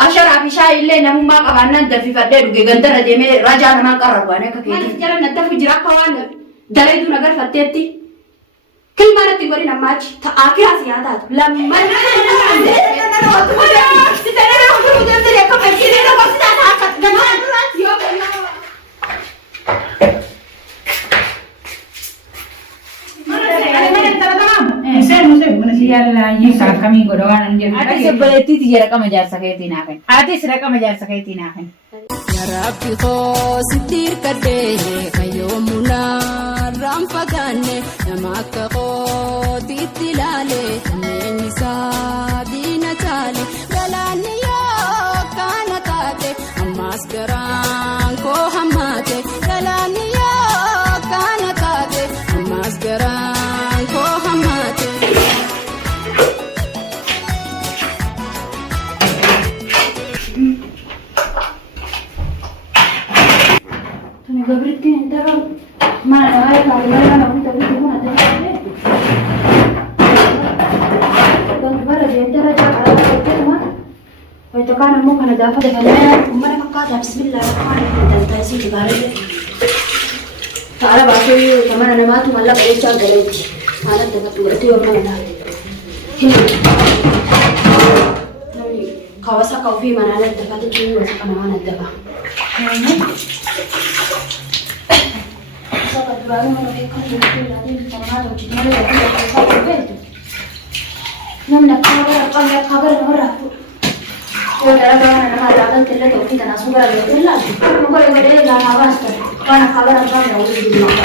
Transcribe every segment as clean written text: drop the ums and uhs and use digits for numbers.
أشرب شاي اللي نمو ما قبلنا ندفي فدير وجندرة ديمي رجعنا ما قرب وانا كذي. ما نجرب ندفي جراك وانا دلائل نقدر فتيتي. كل مرة تقولي نماش تأكل أسيادات لما yalla yisa kami godoan anjir ati sebeleti tijara kama jar saketi naken ati sira kama jar saketi naken ya rabbi khositir kadde kayomuna rampagane namaka khotitilale nisa dina tale galani yo kana tate amas garan ko hamate galani yo kana tate amas garan ko hamate Gabriel entero mana ay kagaya na uta uta mo natin dan bara de entero ja ara ma ay to kana mo kana dafa de kana umma makka bismillahirrahmanirrahim dan taisi bare tara baso yu tamana ne matu malla bare cha gale ana de tu ati or na kawasa kaufi mana na dafa de tu wasa kana mana dafa namna kabar marah oh darah darah nama jalan telah tu kita nak sugar le telah mukar berde dah awas ter karena kabar apa dah udah di mana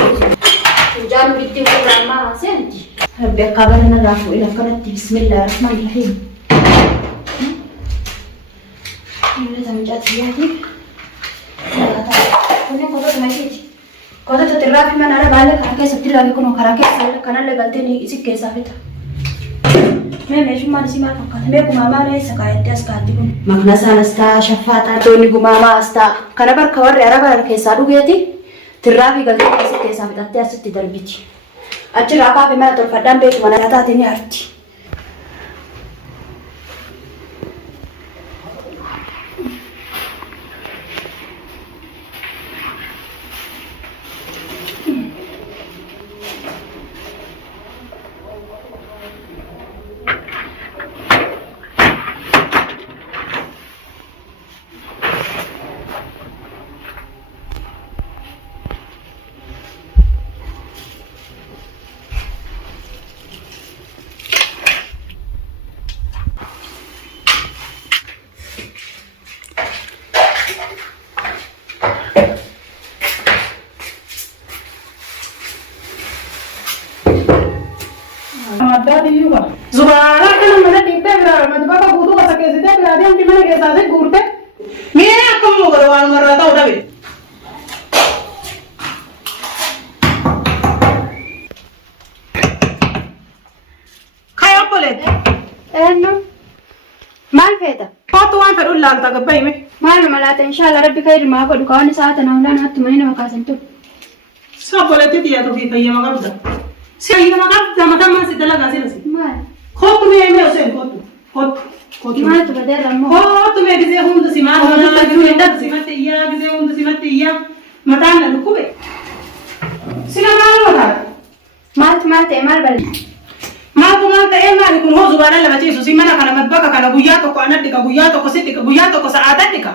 jangan bitti program masih biar kabar na rafu ila kanat bismillahirrahmanirrahim ini dah menjadi jadi punya kota tu masih kota tu terrafi mana ada balik kerja seperti lagi kono kerja kanan le galte ni isi kesa kita मैं शुमार सीमा पक्का मैं गुमामा ने सकायत tes katiku makna sanasta shafata toni gumama asta kana bar kawar yara bar ke sadu geti tirrafi galte isi kesa kita tes ti darbiti achira apa be mara tor fadam be mana rata tini arti Zubara kan mana tipe berapa? Macam apa butuh apa kesini? Berarti yang di mana kesana gurte? Mira kamu gerawan marah tahu dah be? Kaya boleh? enno mal feda Patuan perlu lalu tak apa ini? mal malata inshallah rabbi khair ma ko dukawan saata na undan hattu mayna makasan tu Sab boleh tu dia tu kita yang makan dah. Siapa yang makan? Zaman zaman sih dah lagi sih. mal Kau tu ni usen kau tu. mal tu badar rammo Kau tu ni kita hundu si mana? Kita hundu si mati iya, kita hundu si mati iya. Matan lalu kube. Sila mana makan? mal te mal bal ما تمام تأمل يكون هو زبالة لما تيجي سوسي منا كنا متبقى كنا بوياتو كأنا ديكا بوياتو كسيتك بوياتو كساعات ديكا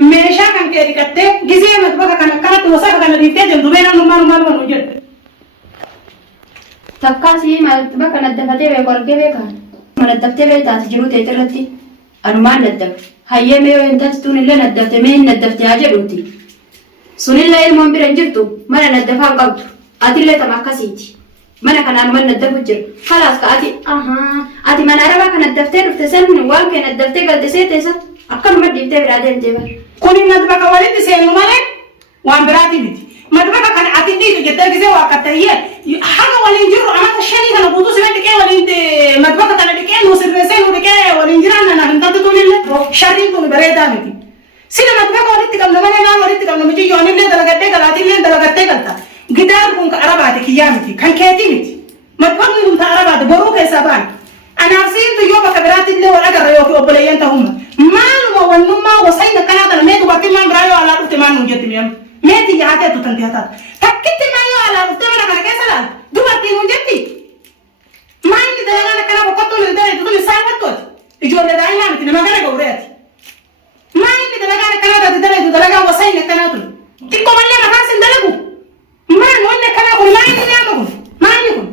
ميشا كان كي ديكتة جزء متبقى كنا كنا توسا كنا ديكتة جم دوبنا نمان ونوجد takkasi mal baka nadafate be korge be kan nadafte be ta jiru te terati anuman nadaf hayye me entas tun illa nadafte me nadafte ajaduti sunilla ilmon biranjirtu mana nadafa qabtu adille tamakkasiti mana kana anuman nadafu jir khalas ka ati mana araba kana nadafte ruftesan wal ke nadafte galte se tesa akkan madifte biraden jeba كوني متبقى ولدي سينو مالك وان براتي بيتي متبقى كان أتيتي جدا جزء وقتها حاجة ولين جرو أنا تشاني كنا بوتو سمعت كي ولين متبقى كنا دكين وسرسين ودكين ولين جرانا نحن تقول لله شريك من بريدا متي سينا متبقى ولدي كم لما أنا ولدي كم لما تيجي يوني لين دلقتة كلاتي لين دلقتة كلتا جدار كون كأربعة كيامتي كان كاتي متي متبقى من كأربعة بروك حسابان أنا أرسل تيوبا كبرات اللي ولا كريوك أبليين تهم ما اليوم ميتي يا عتيتو تنتهات تكت ما يوالا وفتمنا كنا كيسلا دوبتي ونجتي ما عندي دلنا كنا بقطو للدار تقول الساعة بتوت يجوا لداينا مثل ما كنا قورياتي ما عندي دلنا كنا تدري دلنا وصينا كنا تقول تكو ملنا نفاس دلقو ما نقول كنا قول ما عندي نعمل ما عندكم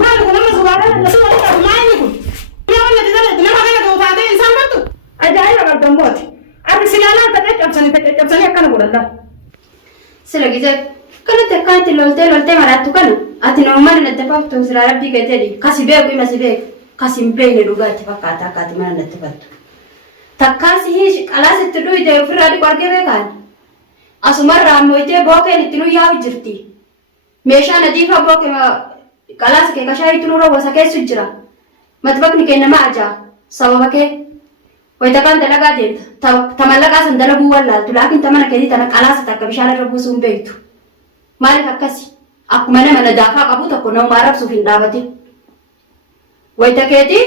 ما عندكم لما زبالة نسوي ما عندكم ما ولا تدري لما كنا قوتاتي إنسان بتو أجاي لما دموتي أنا سلالة تجسني كنا قول الله sila gizee kanatti akkanatti loltee maraattu kana ati nama natti fakkaatu sila rabbii keetedhi kasi beeku ima si beeku kasi hin beekne dhugaatti fakkaata akka ati mana natti fakkaatu takkaasi qalaasitti dhuyite ofirraa dhiqu argee beekaan asumarraa ammoytee bookeen itti nu yaa'u jirti meeshaa nadiifa booke qalaasi kee kashaayitti nu rawwasa keessu jira matbaqni kee nama ajaa sababa kee wayita kan dalagaa deemta tamallaqaa san dalaguu wallaaltu laakiin tamana keetii tana qalaasa takka bishaan irra buusuu hin beektu maaliif akkasi akkuma nama nadaafaa qabu tokko nama arrabsuuf hin dhaabatin wayita keetii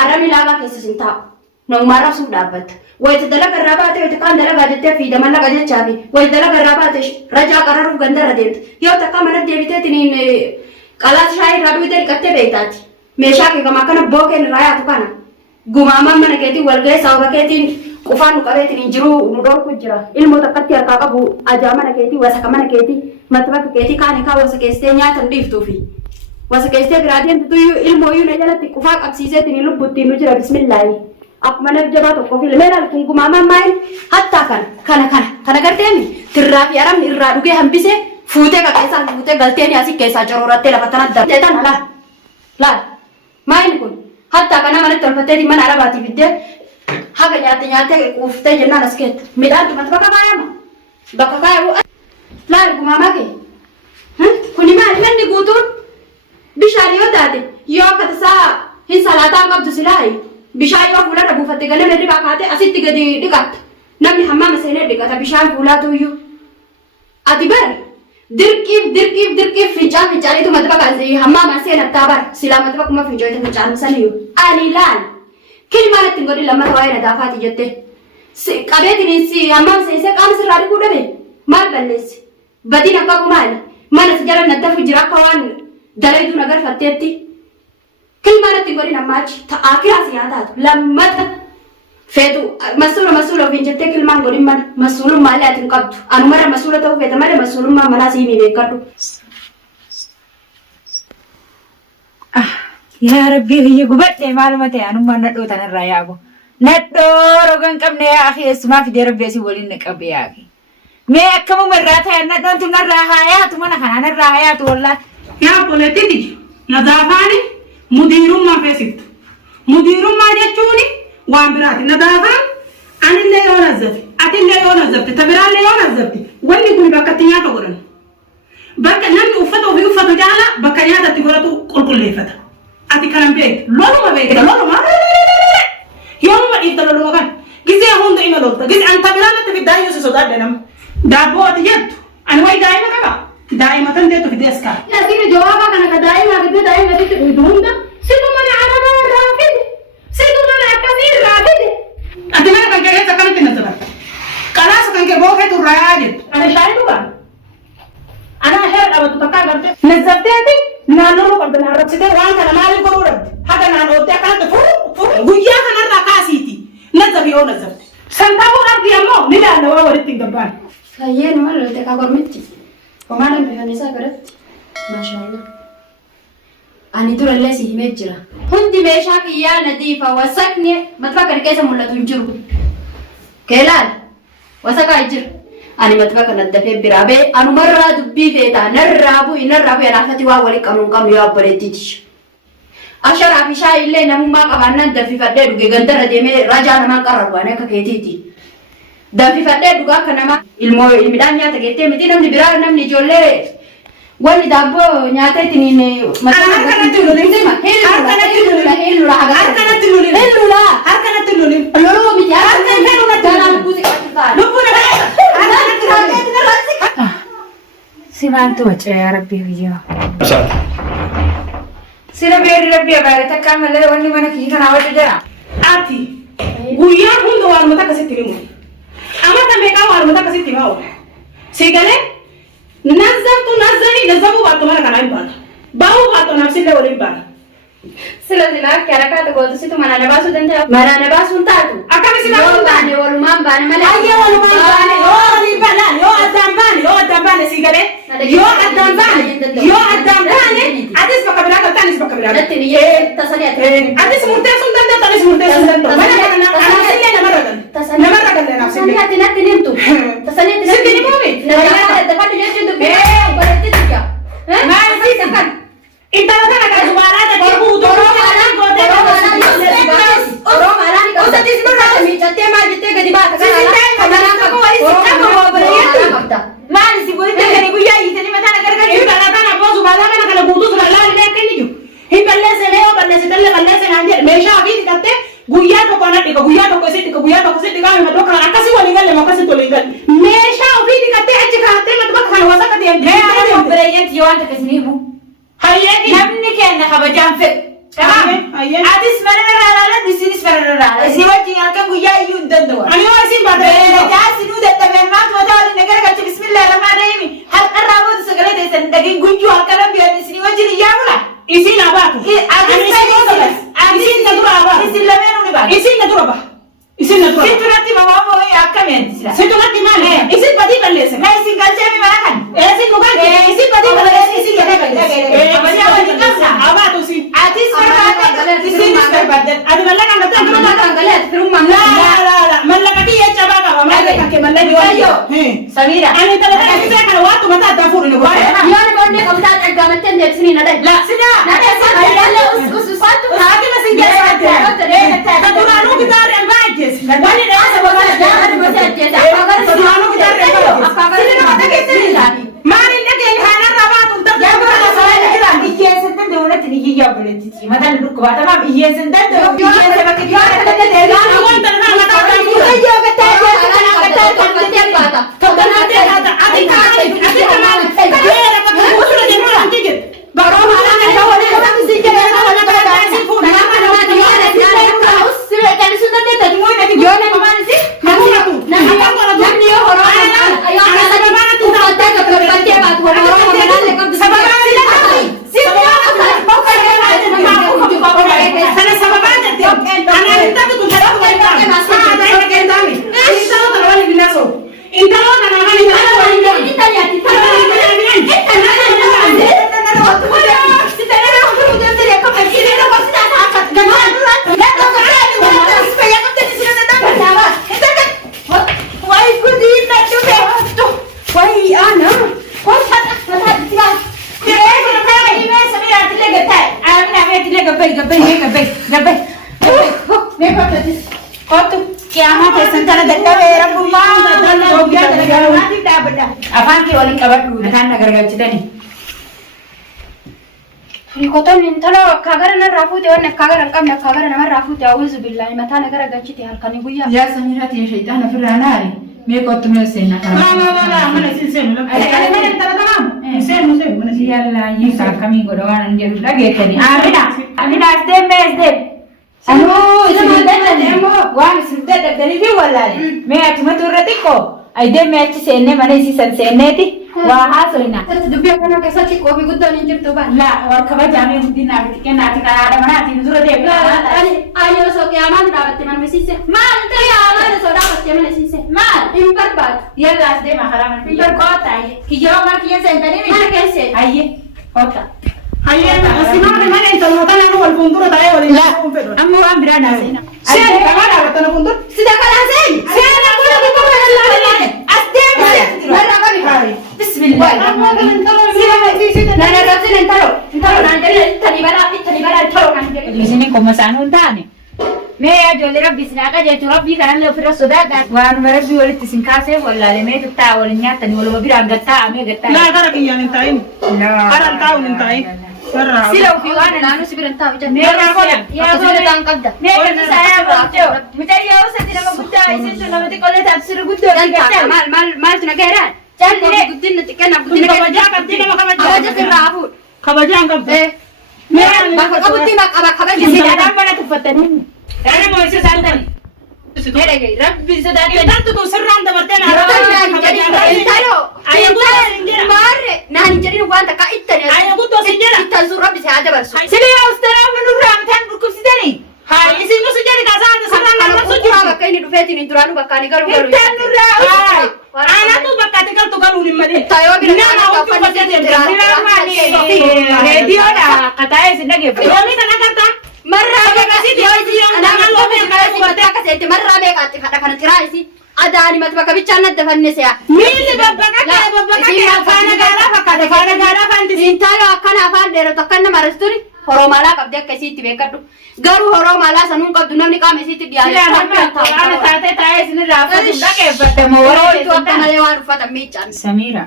arrabni laabaa keessas hin taa'u nama arrabsuuf dhaabbatta wayita dalaga irraa baate wayita kan dalagaa jettee fi damallaqa jechaafi wayita dalaga irraa baate rajaa qararuuf gandarra deemta yoo takka mana deebiteetiniin qalaasa shaayii irraa dhuyitee dhiqattee beektaati meeshaa kee kama akkana bookeen irraa yaatu kana gumaama mana keetii walga'ee sababa keetiin qufaan nu qabeetiin hin jiru nu dhorku jira ilmoo takkatti harkaa qabu ajaa mana keetii wasaka mana keetii matbaka keetii kaanii kaa wasa keessee nyaatan dhiiftuufi wasa keessee biraa deemtutu ilmoo iyyuu na jalatti qufaa qabsiiseetiin lubbuttiin nu jira bismillaahi akkuma nama jabaa tokko filmee laaltuun gumaamaan maayin hattaa kana garteemi tirraa fi aramni irraa dhugee hambisee fuutee qaqeessaan fuutee galteen yaasii keessaa jaroorattee lafa tanatti darbee tana laal maayin kun hatta kana mana tolfatee mana arabaati fidde haga nyaate uftee jennaan as keetta midhaan tumatu bakka kaayama bakka kaayamu laal gumamaa kee kuni maali manni guutuun bishaan yoo taate yoo akka tasaa hin salaataan qabdu silaayi bishaan yoo fuularra buufatte ganama irri baakaate asitti gadi dhiqatta namni hammaama seenee dhiqata bishaan fuulaatu iyyuu ati bara dirqiif fincaanitu matbaka hammaama seenattaa bara silaa matbaka kuma fincoite fincaan saniyyuu ani laal kilmaan ittiin godhin lammata waa'ee nadaafaati jette qabeetiin si hammaama seensee qaama sirraa dhiquu dhabe maal balleessi badiin akka kumaali mana si jala naddafu jira akka waan dalayduu nagarfatteetti kilmaan ittiin godhin ammaachi ta'aa kiraas yaataatu lammata feetu masuula ofiin jettee kilmaan godhin mana masuulummaallee ati hin qabdu anumarra masuula ta'uu feeta malee masuulummaa manaa siimii beekadhu. Yaa Rabbii hiyya gubadhee maaluma ta'e anummaan nadhoo tanarraa yaabu. Nadhoo rogan qabne yaa keessumaa fidee Rabbii asii waliin na qabe yaaqe. Mee akkamuma irraa ta'e nadhoon tun narraa haa yaatu mana kanaan irraa haa yaatu wallaahi. Yaa poleetiti nadaafaani mudiirummaa feesiftu. Mudiirummaa jechuuni waan biraati nadaafaan anillee yoo nazzafi atillee yoo nazzafte tabiraallee yoo nazzafte wanni kun bakka itti nyaata godhan. Bakka namni uffata ofii uffatu jaala bakka nyaata itti godhatu qulqulleeffata. Ati kanan beekta loluma beekta loluma yoomuma dhiifta loluma kan gizee hunda ima lolta gizee an tabiraan itti fiddaa yoo si sodaadde nama daabboo ati jettu ani wayi daa'ima qaba daa'ima tan deetu fidees kaa. Laakiin jawaabaa kana ka daa'ima fiddee daa'ima itti dhufu hunda situ mana arabaa irraa fide situ mana akkasii irraa fide. Ati mana kan kee keessa akkamitti na taphata qalaasa kan kee bookeetu irraa yaa jettu. Ana shaayii dhugaa. Ana ashee qabatu takka agartee nazzafteeti naannoo qabdan arrabsitee waan kana maaliif godhuu dhabde haga naannootti akkanatti furu guyyaa kanarraa kaasiiti nazzafi yoo nazzafte santaabuu dhabdi ammoo ni laalla waa walitti hin gabbaan. Fayyee nama lolte ka gormitti homaan hambifannisaa biratti maashaallah. Ani durallee si himee jira hundi meeshaa kiyyaa nadiifa wasakni matbaa kan keessa mul'atu hin jiru keelaal wasakaa hin jiru. Ani matbaa kan addafee biraa bee anumarraa dubbii feetaa narraa bu'i anaafati waa walii qabnu yoo abboleettiiti. Asharaa fi shaayii illee namummaa qabaannaan danfifadhee dhuge gandarra deemee rajaa namaan qarrabu ani akka keetiiti. Danfifadhee dhugaa akka nama ilmoo midhaan nyaata geettee miti namni biraa namni ijoollee wanni daabboo nyaata ittiin harkanatti lolin loluu miti Simaantu wacce yaa Rabbii hiyyaa. Sila beeri Rabbii abaare takka malee wanni mana kii kanaa wajja jira. Ati guyyaan hunda waanuma takka sitti himu. Amata meeqaa waanuma takka sitti himaa سيجالي نزموا بعض ما كان عيب بعض باو بعض نفس اللي ولي بعض Silati la chiara gotu situ mana na basu dente mana na basu tatu akami sila bane wolu mambane male ayya wolu mambane yo ribala yo adambane sigale yo adambane adis bakabila ka tanis bakabila natini ye tasani ate adis murtesun dante tanis murtesun dante mana kana anasille na maradan na nafsi tasani ate natini tu tasani ate sitini momi na ate kadi yesu tu be barati tu kya ma si takan intara kana ka zubara da tibu to Maal si boleh tegak guyya ini tadi mata nak kerja. Ini kalau kan apa zubara kan kalau butuh zubara ini kan ni ju. Ini balle se leo balle se dalle balle se nanti. Mesha agi dikatte guyya to kona tika guyya to kosi tika kami matwa kan akasi wali galle makasi to lingal. Mesha agi dikatte aje kahte matwa kan wasa kati yang. Saya orang berayat jiwan tak kesini mu. Hayye ni. Namni kena khabar jamfet. Hayye. Adis mana rala di sini mana rala. Siwa tinggal kan guyya yun dendam. Ani wasi badre. Jadi nu dah tahu memang tu ada orang negara kacau Bismillahirrahmanirrahim. Hal kerabut segala desa daging gunju hal kerab biar di sini wajib dia pula. Isi na ba? Isi na dura ba? Isi lamen uni ba? Isi na dura ba? Isi na dura. Situ nanti mama mau akam yang sila. Situ nanti mana? Isi padi balle se. Nah isi kalja mi mana kan? Isi nugan. Isi padi balle se. Isi kada balle se. Macam apa ni kamsa? Aba tu si. Adis berbadan. Isi ni berbadan. Ada balle kan betul. mana tanggalat firman La. Malla kaki ya coba ka. Malla kaki malla ni wayo. Samira. Ani tala tala kita kan waktu mata dafur ni gua. yana bonne kamta agamatte ne sini nada La sida. nada sa us fatu Hadi masih dia. Kaduranu kita yang bagus. Wali dah sebab Kaduranu kita yang bagus. Sini nak ada kita ni. Mari nak yang hana rabat untuk dia berada salah kita. Iya senten de orang tini iya boleh cici. Mata duduk kuat apa? Iya senten de. Iya sebab kita ada de. Awak terang nak kata. Iya betul. Apaan ki wali kabar dulu kan negara gacita nih. Rikoton intalo kagara na rafuti wana kagara kamna kagara na rafuti auzu billahi mata nagara gachiti halkani guya Ya Samira tiya shaitana firana ari. Me ko tume sena kan. Mana sin. Ada mana tara tamam. Sin mana sin. Yalla yi ka kami godawan ngeru lagi tani. Amina asde. Anu sudah wan sudah dari dia walai. Me atuma turratiko. Aide me achi sene mana isi san sene ti. Wah hasoina. dubiya kana kasati ko bi guddo ninjir to ban La war kaba jame mudin na bitike na ti kana ada mana ti nuzura de. ani so ke aman dawati man mesise man te aman so dawati man mesise man imbar bat Yalla asde maharaman. imbar kota ai Kijawa mar kiyan sentani me. mana kese Aye. Kota. Hayya asimame mana intalo tana no wal puntura tayo wali. Ammo ambira na sena. Sen kamera tana puntur. sida kala sen sen aku lagi ko la asde mara kali Hai. Bismillah. nana ratin intalo nanjele tani bara intalo nanjele Di sini komasan untane. Me ya jole rabbi sinaka je to rabbi kan le fira soda ga wan rabbi wali tisinkase wala le me tutta wala nyata ni wala bira gatta me gatta. La kara kiyan intain. Karan taun intain. Sila fi wana nanu sibiran tahu jan me ya sida tangkabda me kan saya bacho. Mutari ya usa tira magutta isi suna mate kolle tafsir guddo gatta. mal tuna geran jan guddin tikena guddin Kabaja kan tina makabaja. awaja sirrahu Kabaja ang kabda. bakal kabuti mak abak kabaja Sila dan mana tu fatani. Kaya mo isa santan. Hedege rabbi sodaatani. Intaltu tu sirraan dabartee na naan jedhin waan takka ittane Ayya guddoo si jira. ittan sun rabbi si haa dabarsu. Silee ustaraa manurraa mataan dhukkubsitanii. Haa isin nu si jira kaasaa sirraan na dabarsu Kukuraa bakka inni dhufeetiin hin duraanu bakka ani garuu Ittaan nurraa Aanatu bakka ati galtu galuun hin malee. Taayoo bira Nama hojii uffatee deemte. reediyoodha kataa'ee si dhageeffatu. Yoomii kana gartaa? marraa Akkasii akkasitti marraa meeqaatti fadha kana tiraayisi adaani mata bakka bichaan adda fanne se'a. Miilli babbaqaqee faana gaaraa fakkaate faana gaaraa faanti. Intalo akkana afaan dheeratu akka nama rasturi horoo maalaa qabdi akka isiitti beekadhu. Garuu horoo maalaa sanuun qabdu namni qaama isiitti taatee taa'ee sinirraa uffatu dhageeffatamu dhiyaate. Akka malee waan uffatan miiccan. Samiira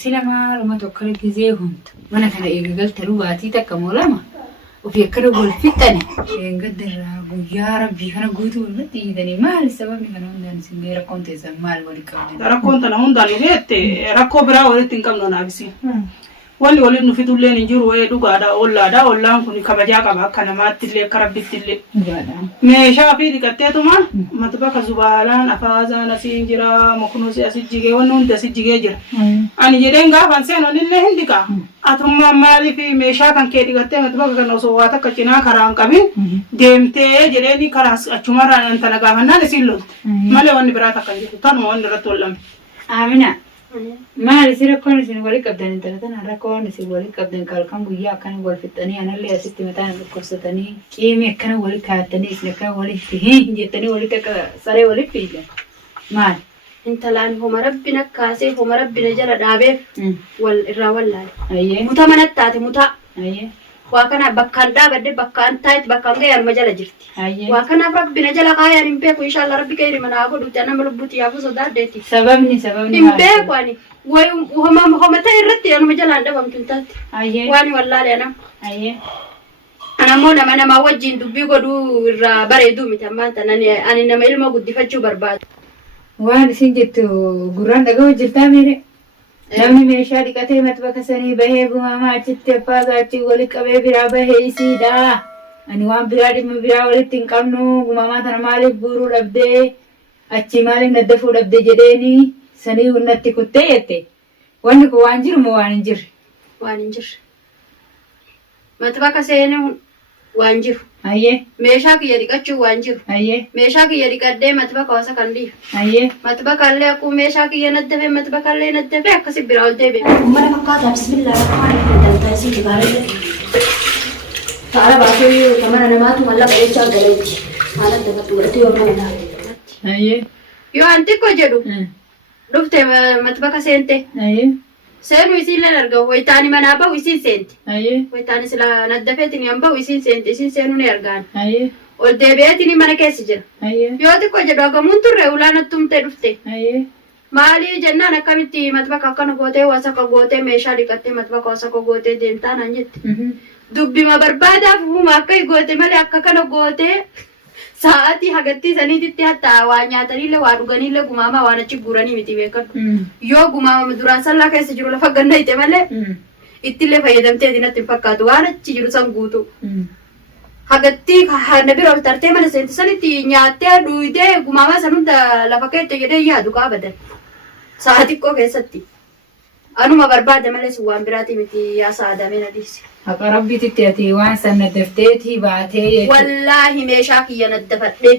sila maaluma tokko gizee humta mana kana eegagalta dhugaatii takka moo lama ofii akkana wal fixxane gaddarraa guyyaa rabbii kana guutuu walbatti hiitanii maali sababni kana hundaan isin rakkoon teessan maal walii qabdan. Rakkoon tana hundaan nu beekte rakkoo biraa walitti hin qabnu naafisi. Wanni waliin nu fidulleen hin jiru wayii dhugaadha ollaadha ollaan kun kabajaa qaba akka namaatti illee akka rabbitti illee. Meeshaa fi dhiqatteetuma matbaka zubaalaan afaazaan asiin jira muknuusi asi jigee wanni hundi asi jigee jira. Ani jedheen gaafan seenon illee hin dhiqa. Atummaan maaliif meeshaa kan kee dhiqattee matbaka kan osoo waa takka cinaa karaan qabin deemtee jedheeni karaas achumarraan intala gaafannaan isin lolte. Malee wanni biraa takka hin jiru tanuma wanni irratti wallame. Amina. Maali si rakkoon isin walii qabdan intala tana rakkoon isin walii qabdan kalkan guyyaa akkana wal fixxanii anallee asitti mataan dhukkubsatanii qiimii akkana walii kaa'attanii isin akkana walitti hin jettanii walitti akka saree walitti fiigan. Maali? Intalaan homa rabbina kaasee homa rabbina jala dhaabeef wal irraa wallaale. Ayyee. Muta manatti taate muta. Ayyee. Waa kana bakkaan dhaabadde bakkaan taayitti bakkaan ga'e anuma jala jirti. Ayyee. Waa kanaaf rabbina jala kaayaan hin beeku inshallah rabbi ka'e mana haa godhutti nama lubbuutti yaafuu sodaaddeetti. Sababni Hin beeku ani homa ta'e irratti anuma jalaan dhabamtu hin taate. Ayyee. Waan wallaale anam. Ayyee. Anammoo nama wajjin dubbii godhuu irraa bareeduu miti ammaan ta'an ani nama ilma guddifachuu barbaadu. Waan isin jettu gurraan dhaga'u jirtaa miire? Namni meeshaa dhiqatee matbaka sanii bahee gumamaa achitti affaasaa achi walitti qabee biraa bahee isiidha. Ani waan biraa dhimma biraa walitti hin qabnu gumamaa tana maaliif guuruu dhabdee achi maaliif naddafuu dhabdee jedheeni sanii natti kuttee jette. Wanni kun waan jiru moo waan hin jirre? Waan hin jirre. Matbaka seenuu waan jiru. Ayyee. Meeshaa kiyya dhiqachuu waan jiru. Ayyee. Meeshaa kiyya dhiqadhee matbaka wasa kan dhiifu. Ayyee. Matbaka illee akkuma meeshaa kiyya naddafee matbaka illee naddafee akkasi biraa ol deebi'e. Mana fakkaataa bismillah dantaasii kibaalee. Taala baasuu kamana namaatu mallaqa jechaa galeetti. Haala dabattu godhatee yoo mana laala. Ayyee. Yoo an xiqqoo jedhu dhufte matbaka seente. Ayyee. Seenu isiillee argamu wayitaani manaa bahu isiin seenti. Ayyee. Wayitaani sila naddafeetini an bahu isiin seenti isiin seenuu ni argaan. Ayyee. Ol deebi'eetini mana keessa jira. Ayyee. Yoo xiqqoo jedhu agamuun turre ulaan attumtee dhufte. Ayyee. Maali jennaan akkamitti matbaka akkana gootee wasaka gootee meeshaa dhiqattee matbaka wasaka gootee deemtaan an jette. Dubbima barbaadaaf huma akka goote malee akka kana gootee sa'aatii hagattii saniititti hatta waa nyaataniillee waa dhuganiillee gumaama waan achi guuranii miti beekadhu. Yoo gumaama duraan sallaa keessa jiru lafa ganna hite malee ittillee fayyadamtee dinatti hin fakkaatu waan achi jiru san guutu. Hagattii handa bira ol tartee mana seenti sanitti nyaattee duudee gumaama san hunda lafa keessa jedhee yaadu qaabadan. Sa'a xiqqoo keessatti. Anuma barbaade malee sun waan biraati miti yaa saadamee na dhiisi. Haqa rabbiititti ati waan san naddafteetii baatee. Wallaahi meeshaa kiyya naddafadhee.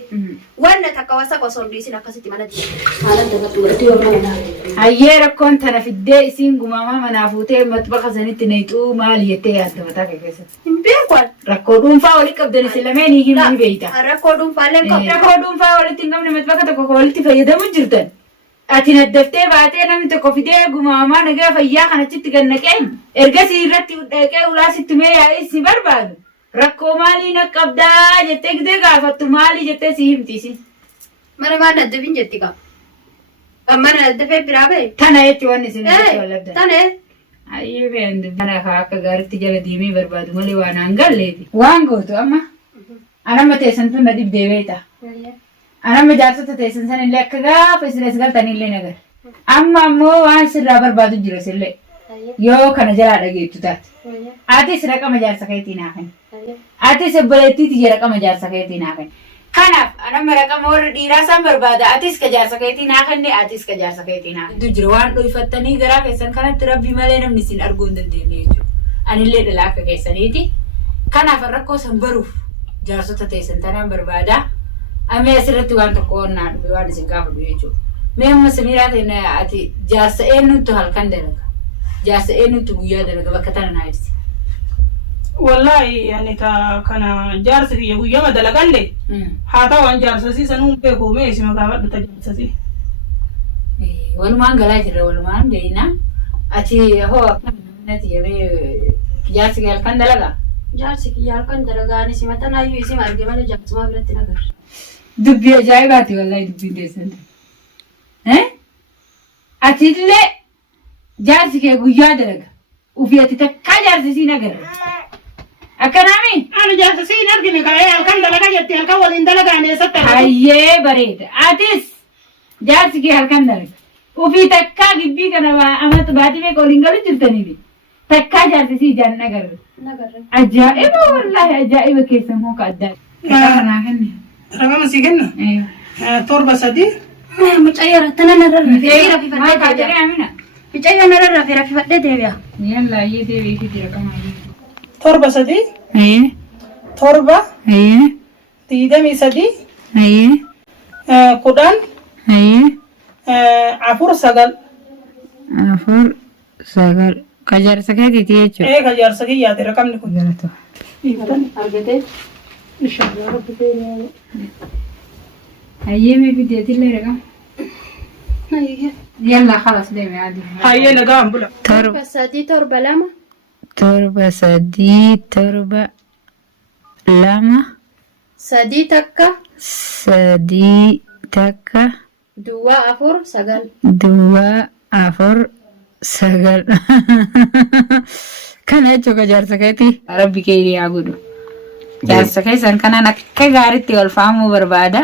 Wanna takka wasa osoo hin dhiisin akkasitti manatti. Haala dabattu godhatee yoo mana laala. Hayyee rakkoon tana fiddee isiin gumamaa manaa fuutee matbaqa sanitti nayxuu maali jettee yaadda mataa kee keessatti. Hin beeku. Rakkoo dhuunfaa walitti qabdan isin lameen hiikii ni beeyta. Rakkoo dhuunfaallee hin qabu. Rakkoo dhuunfaa walitti hin qabne matbaqa tokko walitti fayyadamu jirtan. Ati naddaftee baatee namni tokko fidee gumamaa nagaa fayyaa kanachitti gannaqee ergasii irratti dhaqee ulaa sitti mee yaa'ee si barbaadu. Rakkoo maalii na qabdaa jettee gidee gaafattu maalii jettee si himtiisi. Mana maan naddafin jetti qaba. Mana naddafee biraa bahe. Tana jechuun waan isin irratti wal abdan. Tane. Ayyee beeyandu. Mana akka gaariitti jala deemee barbaadu malee waan aan galleeti. Waan gootu amma. Anamma teessan tun na dhibdee beeta. Anamma jaarsota teessan san illee akka gaafa isin as galtan illee nagar. Amma ammoo waan sirraa barbaadu jira sillee. Yoo kana jalaa dhageettu taate. Atis raqama jaarsa keetii naafani. Atis obboleettiiti raqama jaarsa keetii naafani. Kanaaf ana maraqa moora dhiiraa isaan barbaada. Atis ka jaarsa keetii naa kenne atis ka jaarsa keetii naa. Jira waan dhuunfattanii garaa keessan kanatti rabbi malee namni isin arguu hin dandeenye jechuudha. Anillee dhalaa akka keessaniiti. Kanaaf rakkoo san baruuf jaarsota teessan tanaan barbaada. Amee asirratti waan tokko onnaa dhufe waan isin gaafadhu jechuudha. Mee amma Samiraa ta'e ati jaarsa eenyutu halkan dalaga? Jaarsa eenyutu guyyaa dalaga bakka tana naa ibsi. Wallahi yani ta kana jaarsa kiyya guyyama dalagalle haa ta'u waan jaarsa siisanuu beeku mee isima gaafadhu ta jaarsa sii. Walumaan galaa jirra walumaan beeyna. Ati hoo nati yemee jaarsi kiyya halkan dalaga? Jaarsi kiyya halkan dalagaan isima tanaayyuu isima arge malee jaarsuma biratti nagar. Dubbii ajaa'ibaati wallahi dubbiin teessan. Ati illee jaarsi kee guyyaa dalaga. Ufii ati takkaa jaarsi siin agarra. Akkanaami? Ani jaarsa sii hin argine ka'ee halkan dalaga jetti halkan waliin dalagaan eessatti argatu. Hayyee bareeda. Atis jaarsi kee halkan dalaga. Ufii takkaa gibbii kana amata baatii meeqa waliin galu jirtaniifi. Takkaa jaarsi sii ijaan agarra. Ajaa'iba wallahi ajaa'iba keessan hooka addaa. Kanaa kenne. Ragama sii kenna? Torba sadii. Mucayyoo tana narra rafee Maal kaajiree amina? mucayyoo narra rafee rafifadhee deebi'a. Yalla yee deebiifi jira kamaa. Torba sadii. Torba. 23. 10. 4 9. 4 9 ka jaarsa keetiiti jechuudha. Ka jaarsa kiyyaati raqamni kun. Galata. Argatee. Inshallah rabbi keenya. Hayyee mee fideetillee raqam. Yalla khalas deemi adi. Hayyee nagaan bula. Torba sadii torba lama. Torba sadii torba lama. Sadii takka. Sadii takka. Duwwaa 4 9. Duwwaa 4 9. Kana jechuun ka jaarsa keetii rabbi kee yaa godhu. Jaarsa keessan kanaan akka gaariitti wal faamuu barbaada.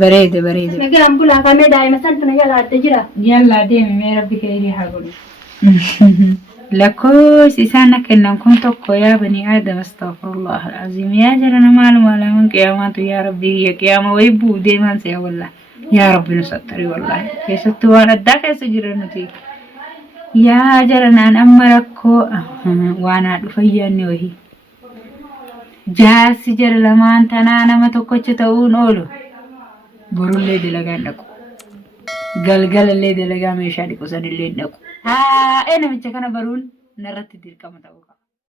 Bareeda bareeda. Nagaan bulaa kamee daa'ima san tana jala adda jira. Yalla deemi mee rabbi kee haa godhu. Lakkoofsi isaan kennan kun tokko yaa bani aadam astaghfirullah alazim yaa jarana maaluma lamun qiyaamatu yaa rabbi ya qiyaama way buu deeman see wallah yaa rabbi nusattari wallahi keessatti waan addaa keessa jira nuti yaa jaranaan amma rakkoo waan dhufayyaanni wahi jaarsi jara lamaan tanaa nama tokkocha ta'uun oolu borullee dalagaan dhaqu galgalallee dalagaa meeshaa dhiqu sanillee dhaqu. Namicha kana baruun narratti dirqama ta'uu qaba.